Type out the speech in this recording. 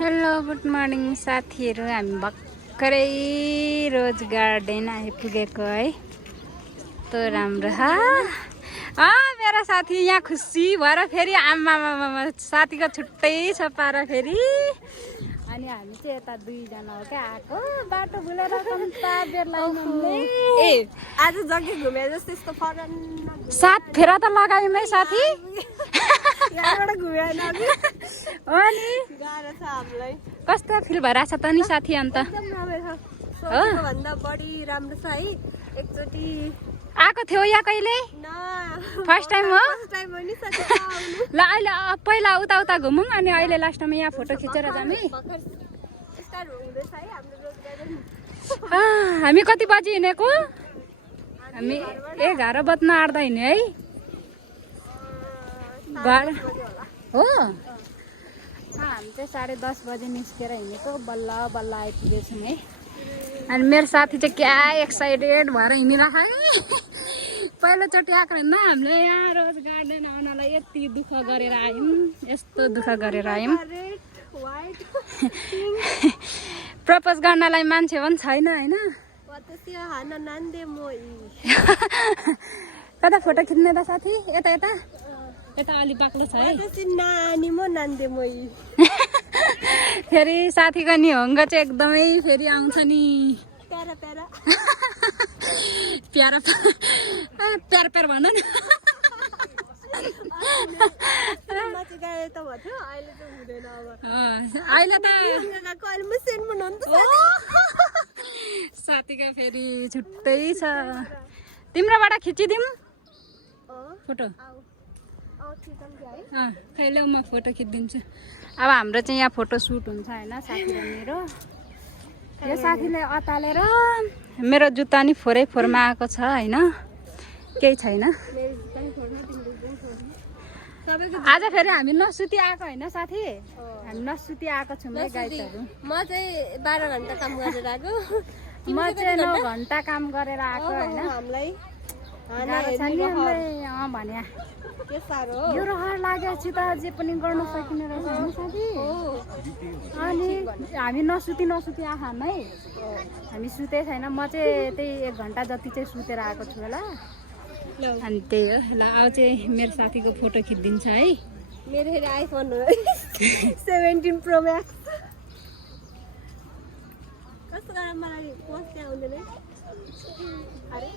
Hello good morning साथीहरू, हामी भर्खरै रोज गार्डन आइपुगेको है। यस्तो राम्रो मेरो साथी यहाँ खुसी भएर फेरि आमा साथीको छुट्टै छ पारा फेरि। अनि हामी चाहिँ यता दुईजना हो क्या आएको, बाटो भुलेर आज जग्गी घुमे जस्तो यस्तो फरन सात फेरा त लगायौँ है साथी। यहाँबाट घुमेन कि अनि गाह्रो छ हामीलाई। कस्तो फिल भइरहेछ त नि साथी? अन्त एकदम राम्रो छ, सोचेको भन्दा बढी राम्रो छ है। एकचोटि आएको थियो यहाँ कहिले? फर्स्ट टाइम हो? फर्स्ट टाइम हो नि साथी आउनु। ल अहिले पहिला उता उता घुमौँ अनि अहिले लास्टमा यहाँ फोटो खिचेर जाऊँ है। स्टार्ट हुँदैछ है हाम्रो रोज गार्डन। हामी कति बजी हिँडेको? हामी 11 बज्न आँट्दा हिँड्यो है। हो हामी चाहिँ 10:30 बजे निस्केर हिँडेको, बल्ल बल्ल आइपुगेछौँ है। अनि मेरो साथी चाहिँ क्या एक्साइटेड भएर हिँडिरहेको है। पहिलोचोटि आएको होइन हामीले यहाँ रोज गार्डन आउनलाई, यति दुःख गरेर आयौँ, यस्तो दुःख गरेर आयौँ। प्रपोज गर्नलाई मान्छे पनि छैन होइन। कता फोटो खिच्ने त साथी? यता यता यता अलि बाक्लो छ है। फेरि साथीको नि होङ्ग चाहिँ एकदमै फेरि आउँछ नि। प्यारा प्यारा प्यारा प्यार प्यार भन न। अहिले त साथीको फेरि छुट्टै छ। तिम्रोबाट खिचिदिउँ फोटो? कहिले म फोटो खिचिदिन्छु। अब हाम्रो चाहिँ यहाँ फोटो सुट हुन्छ होइन साथी र मेरो। यो साथीले अतालेर मेरो जुत्ता नि फोरै फोरमा आएको छ होइन, केही छैन। आज फेरि हामी नसुती आएको होइन साथी, हामी नसुती आएको छौँ है गाइजहरू। म चाहिँ 12 घन्टा काम गरेर आएको। म चाहिँ 9 घन्टा काम गरेर आएको होइन। हामीलाई भन्या यो रहर लागेपछि त जे पनि गर्न सकिने रहेछ होइन साथी। अनि हामी नसुती आएको है, हामी सुते छैन। म चाहिँ त्यही 1 घन्टा जति चाहिँ सुतेर आएको छु होला। अनि त्यही हो। ल अब चाहिँ मेरो साथीको फोटो खिचिदिन्छ है। मेरो फेरि आइफोन हो 17 प्रो म्याक्स। कस्तो गरेर मलाई पोस्ट आउँदैन अरे।